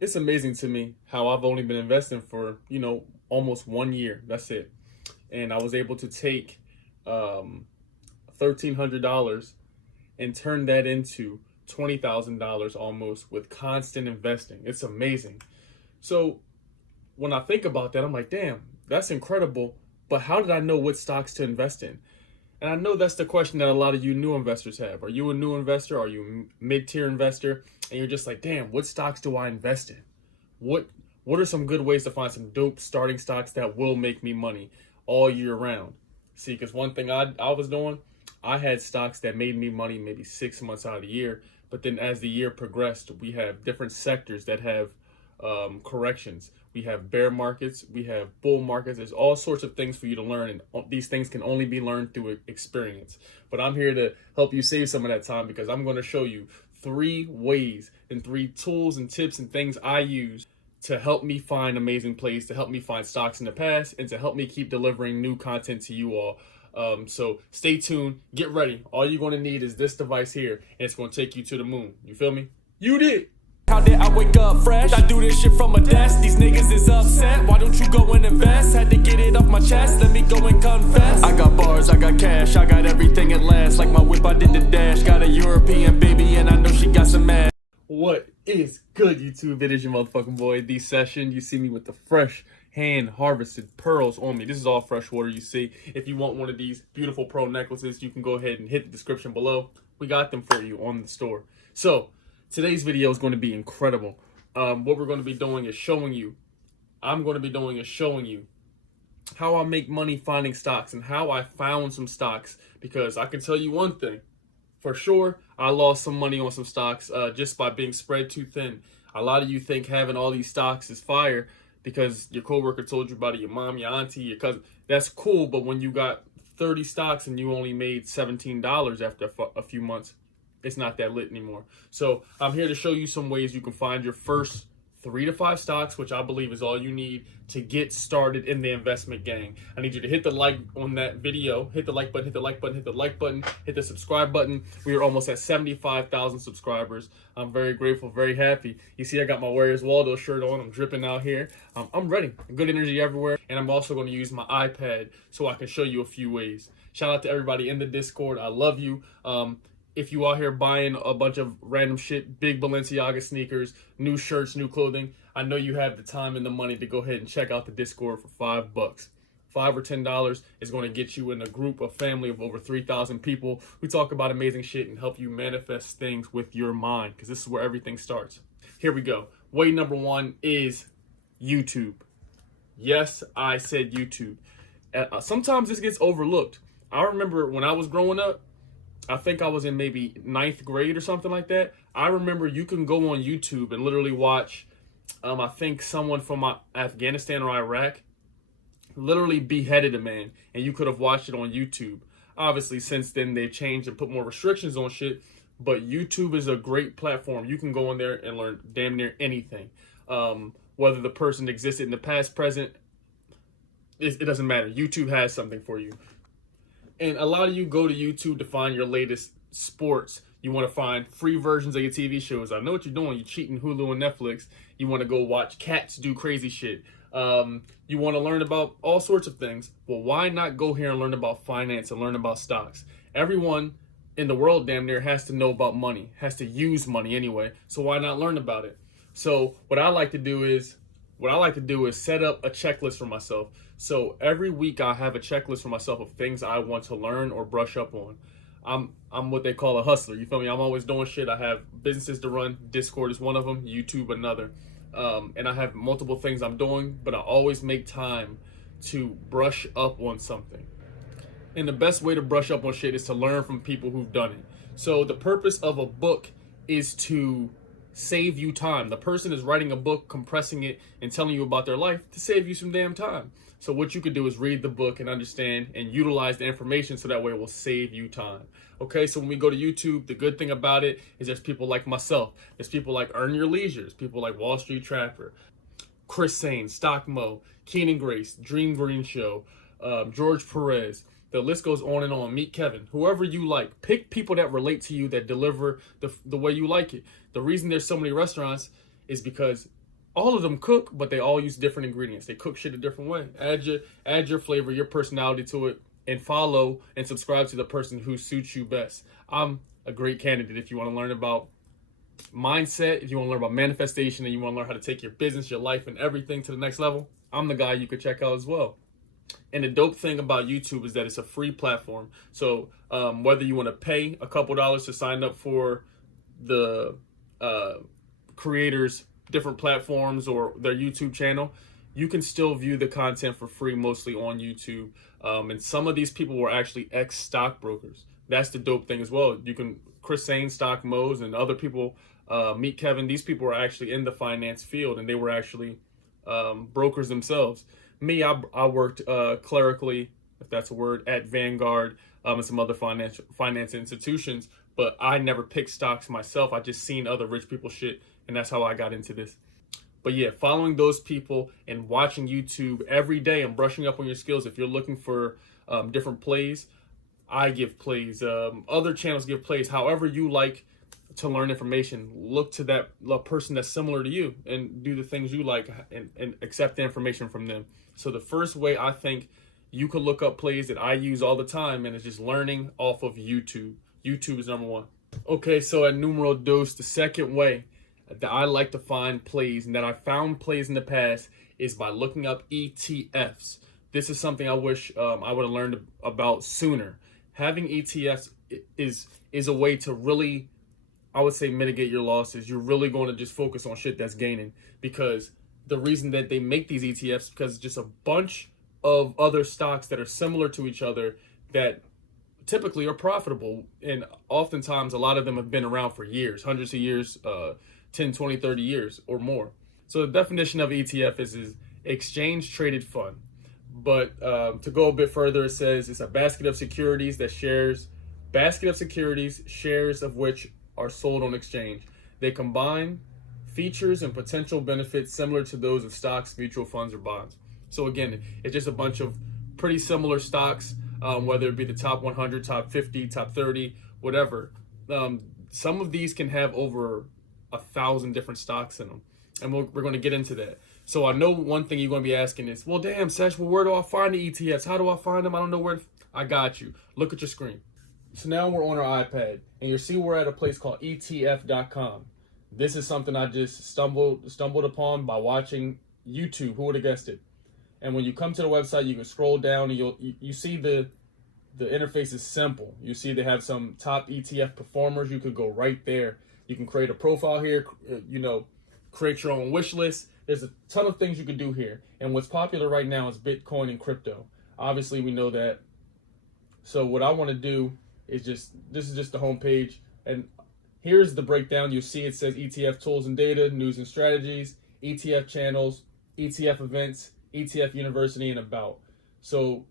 It's amazing to me how I've only been investing for, almost 1 year. That's it. And I was able to take $1,300 and turn that into $20,000 almost with constant investing. It's amazing. So when I think about that, I'm like, damn, that's incredible. But how did I know what stocks to invest in? And I know that's the question that a lot of you new investors have. Are you a new investor? Are you a mid-tier investor? And you're just like, damn, what stocks do I invest in? What what are some good ways to find some dope starting stocks that will make me money all year round? See, because one thing I was doing, I had stocks that made me money maybe 6 months out of the year. But then as the year progressed, we have different sectors that have corrections. We have bear markets, we have bull markets. There's all sorts of things for you to learn, and these things can only be learned through experience. But I'm here to help you save some of that time because I'm going to show you 3 ways and 3 tools and tips and things I use to help me find amazing plays, to help me find stocks in the past, and to help me keep delivering new content to you all. So stay tuned, get ready. All you're going to need is this device here, and it's going to take you to the moon. You feel me? You did. How did I wake up fresh? I do this shit from a desk. These niggas is upset. Why don't you go and invest? Had to get it off my chest. Let me go and confess. I got bars, I got cash, I got everything at last. Like my whip, I did the dash. Got a European baby, and I know she got some ass. What is good, YouTube? It is your motherfucking boy, D Session. You see me with the fresh hand harvested pearls on me. This is all fresh water, you see. If you want one of these beautiful pearl necklaces, you can go ahead and hit the description below. We got them for you on the store. So today's video is going to be incredible. What we're going to be doing is showing you how I make money finding stocks and how I found some stocks, because I can tell you one thing for sure, I lost some money on some stocks just by being spread too thin. A lot of you think having all these stocks is fire because your coworker told you about it, your mom, your auntie, your cousin. That's cool, but when you got 30 stocks and you only made $17 after a few months, it's not that lit anymore. So I'm here to show you some ways you can find your first 3 to 5 stocks, which I believe is all you need to get started in the investment gang. I need you to hit the like on that video, hit the like button, hit the like button, hit the like button, hit the subscribe button. We are almost at 75,000 subscribers. I'm very grateful, very happy. You see I got my Where's Waldo shirt on. I'm dripping out here. I'm ready. Good energy everywhere. And I'm also going to use my iPad so I can show you a few ways. Shout out to everybody in the Discord. I love you. If you out here buying a bunch of random shit, big Balenciaga sneakers, new shirts, new clothing, I know you have the time and the money to go ahead and check out the Discord for $5. $5 or $10 is going to get you in a group, a family of over 3,000 people who talk about amazing shit and help you manifest things with your mind, because this is where everything starts. Here we go. Way number 1 is YouTube. Yes, I said YouTube. Sometimes this gets overlooked. I remember when I was growing up, I think I was in maybe 9th grade or something like that. I remember you can go on YouTube and literally watch, I think someone from Afghanistan or Iraq literally beheaded a man, and you could have watched it on YouTube. Obviously, since then, they've changed and put more restrictions on shit, but YouTube is a great platform. You can go on there and learn damn near anything. Whether the person existed in the past, present, it doesn't matter. YouTube has something for you. And a lot of you go to YouTube to find your latest sports. You want to find free versions of your TV shows. I know what you're doing. You're cheating Hulu and Netflix. You want to go watch cats do crazy shit. You want to learn about all sorts of things. Well, why not go here and learn about finance and learn about stocks? Everyone in the world damn near has to know about money, has to use money anyway. So why not learn about it? So what I like to do is set up a checklist for myself. So every week I have a checklist for myself of things I want to learn or brush up on. I'm what they call a hustler. You feel me? I'm always doing shit. I have businesses to run. Discord is one of them. YouTube another. And I have multiple things I'm doing, but I always make time to brush up on something. And the best way to brush up on shit is to learn from people who've done it. So the purpose of a book is to save you time. The person is writing a book, compressing it, and telling you about their life to save you some damn time. So what you could do is read the book and understand and utilize the information so that way it will save you time. Okay, so when we go to YouTube, the good thing about it is there's people like myself. There's people like Earn Your Leisure. There's people like Wall Street Trapper, Chris Sane, Stock Mo, Keenan Grace, Dream Green Show, George Perez. The list goes on and on. Meet Kevin. Whoever you like. Pick people that relate to you, that deliver the way you like it. The reason there's so many restaurants is because all of them cook, but they all use different ingredients. They cook shit a different way. Add your flavor, your personality to it, and follow and subscribe to the person who suits you best. I'm a great candidate if you want to learn about mindset, if you want to learn about manifestation, and you want to learn how to take your business, your life, and everything to the next level. I'm the guy you could check out as well. And the dope thing about YouTube is that it's a free platform. So whether you want to pay a couple dollars to sign up for the creators' different platforms or their YouTube channel, you can still view the content for free, mostly on YouTube. And some of these people were actually ex-stockbrokers. That's the dope thing as well. You can, Chris Sane, Stock Moes, and other people, Meet Kevin, these people are actually in the finance field, and they were actually brokers themselves. Me, I worked clerically, if that's a word, at Vanguard and some other finance institutions, but I never picked stocks myself. I just seen other rich people shit, and that's how I got into this. But yeah, following those people and watching YouTube every day and brushing up on your skills. If you're looking for different plays, I give plays. Other channels give plays. However you like to learn information, look to that person that's similar to you and do the things you like and accept the information from them. So the first way I think you could look up plays that I use all the time, and it's just learning off of YouTube. YouTube is number one. Okay, so at numero dos, the second way that I like to find plays and that I found plays in the past is by looking up ETFs. This is something I wish I would have learned about sooner. Having ETFs is a way to really, I would say, mitigate your losses. You're really going to just focus on shit that's gaining, because the reason that they make these ETFs is because it's just a bunch of other stocks that are similar to each other that typically are profitable. And oftentimes, a lot of them have been around for years, hundreds of years, 10, 20, 30 years or more. So the definition of ETF is exchange traded fund. But to go a bit further, it says it's a basket of securities shares of which are sold on exchange. They combine features and potential benefits similar to those of stocks, mutual funds, or bonds. So again, it's just a bunch of pretty similar stocks, whether it be the top 100, top 50, top 30, whatever. Some of these can have over 1,000 different stocks in them, and we're going to get into that. So I know one thing you're going to be asking is, well, damn, Sesh, well, where do I find the ETFs? How do I find them? I don't know where. I got you. Look at your screen. So now we're on our iPad, and you'll see we're at a place called ETF.com. This is something I just stumbled upon by watching YouTube. Who would have guessed it? And when you come to the website, you can scroll down, and you see the interface is simple. You see they have some top ETF performers. You could go right there. You can create a profile here, create your own wish list. There's a ton of things you can do here. And what's popular right now is Bitcoin and crypto. Obviously, we know that. So what I want to do is this is just the homepage. And here's the breakdown. You'll see it says ETF tools and data, news and strategies, ETF channels, ETF events, ETF University, and about. So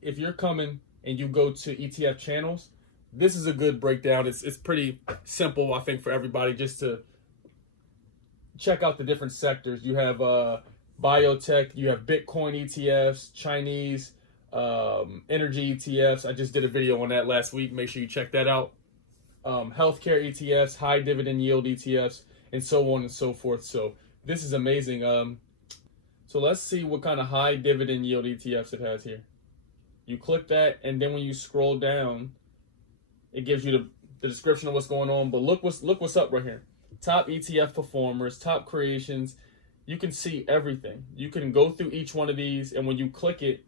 if you're coming and you go to ETF channels, this is a good breakdown. It's pretty simple, I think, for everybody just to check out the different sectors. You have biotech, you have Bitcoin ETFs, Chinese energy ETFs. I just did a video on that last week. Make sure you check that out. Healthcare ETFs, high dividend yield ETFs, and so on and so forth. So this is amazing. So let's see what kind of high dividend yield ETFs it has here. You click that, and then when you scroll down, it gives you the description of what's going on. But look what's up right here. Top ETF performers, top creations. You can see everything. You can go through each one of these, and when you click it,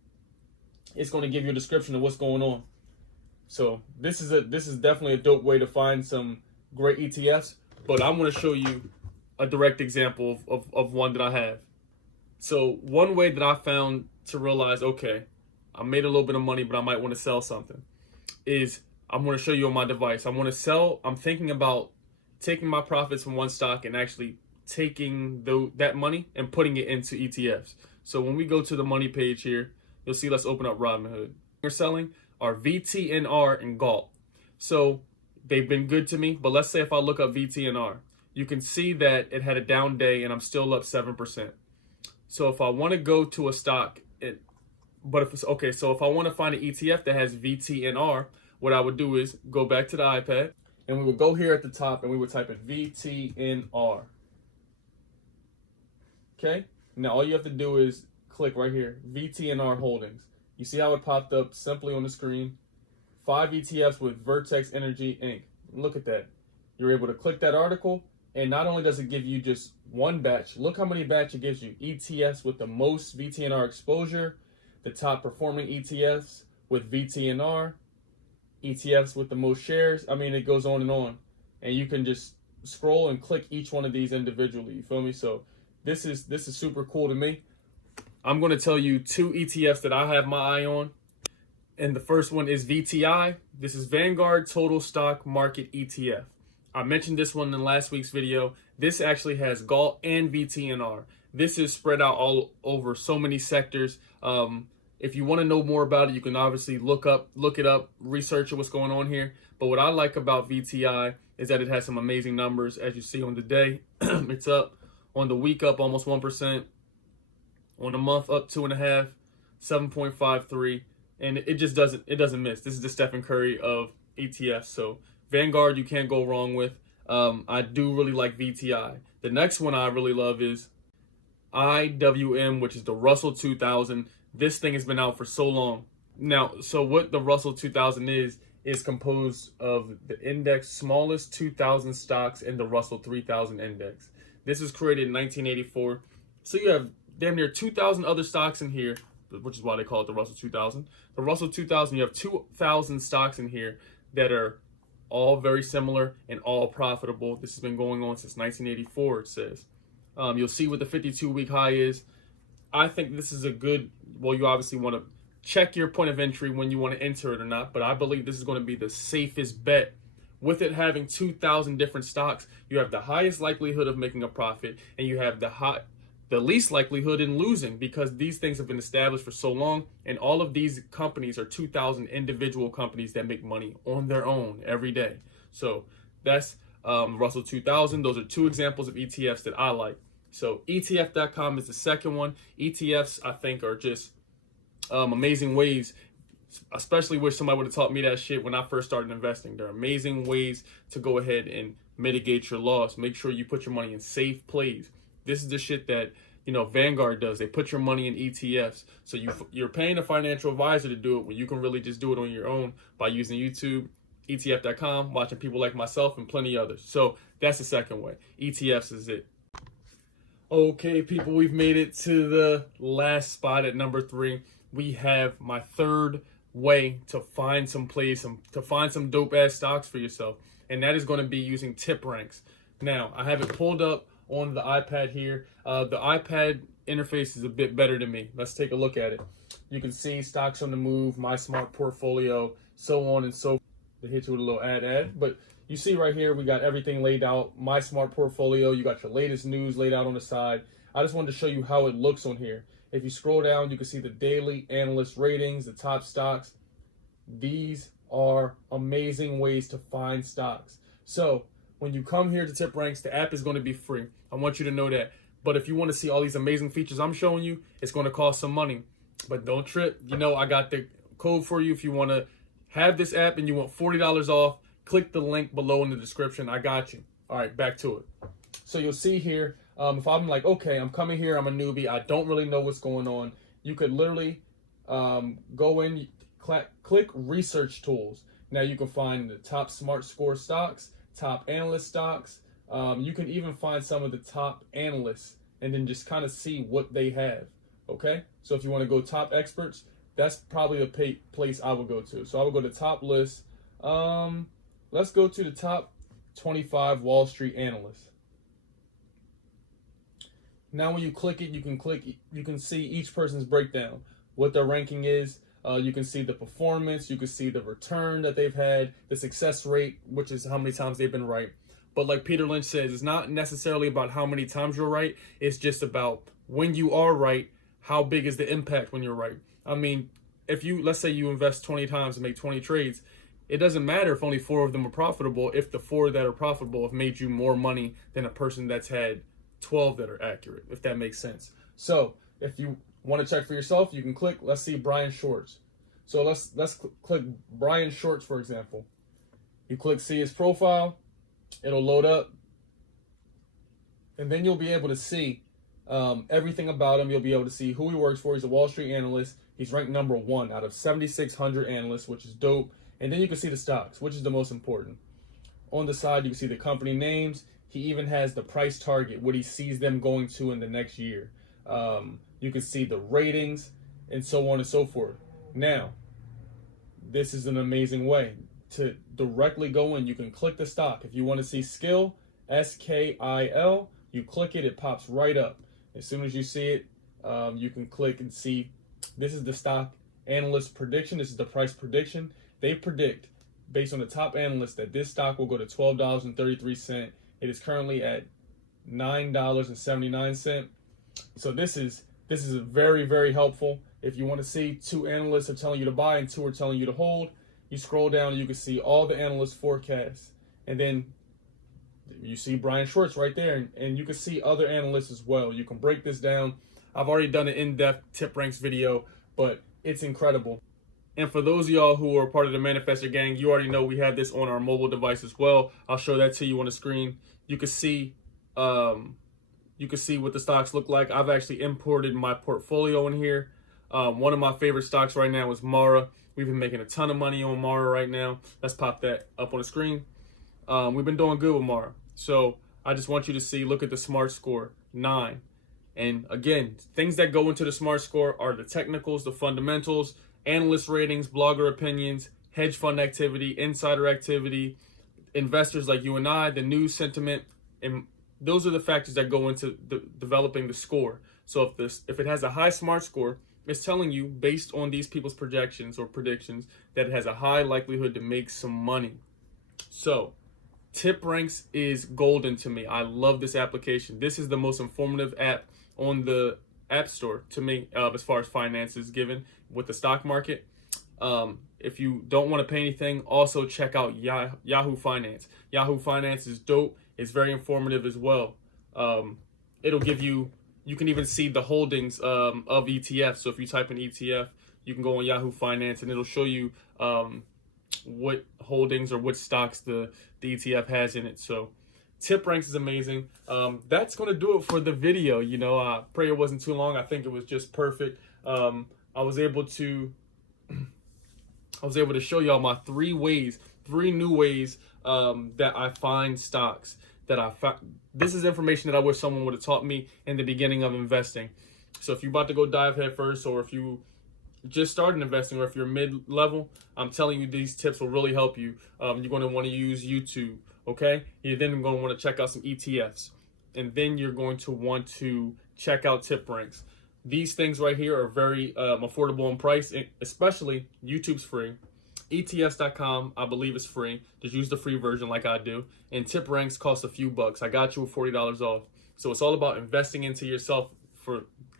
it's going to give you a description of what's going on. So this is definitely a dope way to find some great ETFs. But I'm going to show you a direct example of one that I have. So one way that I found to realize, okay, I made a little bit of money, but I might want to sell something, is I'm going to show you on my device. I'm thinking about taking my profits from one stock and actually taking that money and putting it into ETFs. So when we go to the money page here, you'll see, let's open up Robinhood. We're selling are VTNR and GALT. So they've been good to me, but let's say if I look up VTNR, you can see that it had a down day and I'm still up 7%. So if I want to go to a stock, so if I want to find an ETF that has VTNR, what I would do is go back to the iPad, and we would go here at the top and we would type in VTNR. Okay. Now all you have to do is click right here, VTNR Holdings. You see how it popped up simply on the screen? 5 ETFs with Vertex Energy Inc. Look at that. You're able to click that article, and not only does it give you just one batch, look how many batch it gives you. ETFs with the most VTNR exposure, the top performing ETFs with VTNR, ETFs with the most shares. I mean, it goes on. And you can just scroll and click each one of these individually. You feel me? So this is super cool to me. I'm going to tell you 2 ETFs that I have my eye on. And the first one is VTI. This is Vanguard Total Stock Market ETF. I mentioned this one in last week's video. This actually has GALT and VTNR. This is spread out all over so many sectors. If you want to know more about it, you can obviously look it up, research what's going on here. But what I like about VTI is that it has some amazing numbers. As you see on the day, it's up. On the week, up almost 1%. On the month, up 2.5%, 7.53. And it just doesn't miss. This is the Stephen Curry of ETFs. So Vanguard, you can't go wrong with. I do really like VTI. The next one I really love is IWM, which is the Russell 2000. This thing has been out for so long. Now, so what the Russell 2000 is composed of the index smallest 2,000 stocks in the Russell 3000 index. This was created in 1984. So you have damn near 2,000 other stocks in here, which is why they call it the Russell 2000. The Russell 2000, you have 2,000 stocks in here that are all very similar and all profitable. This has been going on since 1984, it says. You'll see what the 52-week high is. I think this is a good, well, you obviously want to check your point of entry when you want to enter it or not, but I believe this is going to be the safest bet. With it having 2,000 different stocks, you have the highest likelihood of making a profit, and you have the least likelihood in losing, because these things have been established for so long, and all of these companies are 2,000 individual companies that make money on their own every day. So that's Russell 2000. Those are 2 examples of ETFs that I like. So ETF.com is the second one. ETFs, I think, are just amazing ways. Especially wish somebody would have taught me that shit when I first started investing. They're amazing ways to go ahead and mitigate your loss. Make sure you put your money in safe plays. This is the shit that, you know, Vanguard does. They put your money in ETFs. So you're paying a financial advisor to do it when you can really just do it on your own by using YouTube, ETF.com, watching people like myself and plenty others. So that's the second way. ETFs is it. Okay, people, we've made it to the last spot at number 3. We have my third way to find some plays, to find some dope ass stocks for yourself, and that is going to be using TipRanks. Now, I have it pulled up on the iPad here. The iPad interface is a bit better to me. Let's take a look at it. You can see stocks on the move, my smart portfolio, so on and so forth. They hit you with a little ad, but you see right here, we got everything laid out. My smart portfolio, you got your latest news laid out on the side. I just wanted to show you how it looks on here. If you scroll down, you can see the daily analyst ratings, the top stocks. These are amazing ways to find stocks. So when you come here to TipRanks, the app is going to be free. I want you to know that. But if you want to see all these amazing features I'm showing you, it's going to cost some money. But don't trip. You know, I got the code for you. If you want to have this app and you want $40 off, click the link below in the description. I got you. All right, back to it. So you'll see here, if I'm like, okay, I'm coming here, I'm a newbie, I don't really know what's going on, you could literally go in, click research tools. Now you can find the top smart score stocks, top analyst stocks. You can even find some of the top analysts and then just kind of see what they have. Okay, so if you want to go top experts, that's probably the place I would go to. So I would go to top list. Let's go to the top 25 Wall Street analysts. Now when you click it, you can see each person's breakdown, what their ranking is. You can see the performance, you can see the return that they've had, the success rate, which is how many times they've been right. But like Peter Lynch says, it's not necessarily about how many times you're right. It's just about when you are right, how big is the impact when you're right. I mean, if you, let's say you invest 20 times and make 20 trades, it doesn't matter if only 4 of them are profitable, if the 4 that are profitable have made you more money than a person that's had 12 that are accurate, if that makes sense. So if you want to check for yourself, you can click, let's see, Brian Shorts. So let's click Brian Shorts, for example. You click see his profile, it'll load up, and then you'll be able to see Everything about him. You'll be able to see who he works for. He's a Wall Street analyst. He's ranked number 1 out of 7,600 analysts, which is dope. And then you can see the stocks, which is the most important. On the side, you can see the company names. He even has the price target, what he sees them going to in the next year. You can see the ratings and so on and so forth. Now, this is an amazing way to directly go in. You can click the stock. If you want to see skill, SKIL, you click it, it pops right up. As soon as you see it, you can click and see this is the stock analyst prediction. This is the price prediction. They predict, based on the top analysts, that this stock will go to $12.33. It is currently at $9.79. So this is very, very helpful. If you want to see 2 analysts are telling you to buy and 2 are telling you to hold, you scroll down and you can see all the analysts' forecasts. And then you see Brian Schwartz right there, and you can see other analysts as well. You can break this down. I've already done an in-depth TipRanks video, but it's incredible. And for those of y'all who are part of the Manifestor gang, you already know we have this on our mobile device as well. I'll show that to you on the screen. You can see what the stocks look like. I've actually imported my portfolio in here. One of my favorite stocks right now is Mara. We've been making a ton of money on Mara right now. Let's pop that up on the screen. We've been doing good with Mara. So I just want you to see, look at the SMART score, 9. And again, things that go into the SMART score are the technicals, the fundamentals, analyst ratings, blogger opinions, hedge fund activity, insider activity, investors like you and I, the news sentiment, and those are the factors that go into developing the score. So if it has a high SMART score, it's telling you, based on these people's projections or predictions, that it has a high likelihood to make some money. So TipRanks is golden to me. I love this application. This is the most informative app on the App Store to me, as far as finances given with the stock market. If you don't want to pay anything, also check out Yahoo Finance. Yahoo Finance is dope. It's very informative as well. It'll give you can even see the holdings of ETFs. So if you type in ETF, you can go on Yahoo Finance and it'll show you what holdings or what stocks the ETF has in it. So TipRanks is amazing. That's going to do it for the video. You know, I pray it wasn't too long. I think it was just perfect. I was able to show y'all my 3 new ways that I find stocks. This is information that I wish someone would have taught me in the beginning of investing. So if you're about to go dive head first, or if you just started investing, or if you're mid-level, I'm telling you these tips will really help you. You're going to want to use YouTube, okay? You're then going to want to check out some ETFs. And then you're going to want to check out TipRanks. These things right here are very affordable in price, especially YouTube's free. ETFs.com, I believe, is free. Just use the free version like I do. And TipRanks costs a few bucks. I got you with $40 off. So it's all about investing into yourself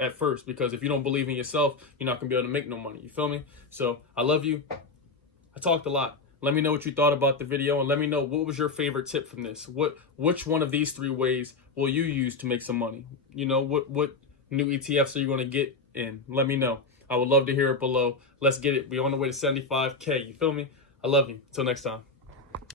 at first, because if you don't believe in yourself, you're not going to be able to make no money. You feel me? So I love you. I talked a lot. Let me know what you thought about the video, and let me know what was your favorite tip from this. Which one of these 3 ways will you use to make some money? You know, what new ETFs are you going to get in? Let me know. I would love to hear it below. Let's get it. We're on the way to 75K. You feel me? I love you. Until next time.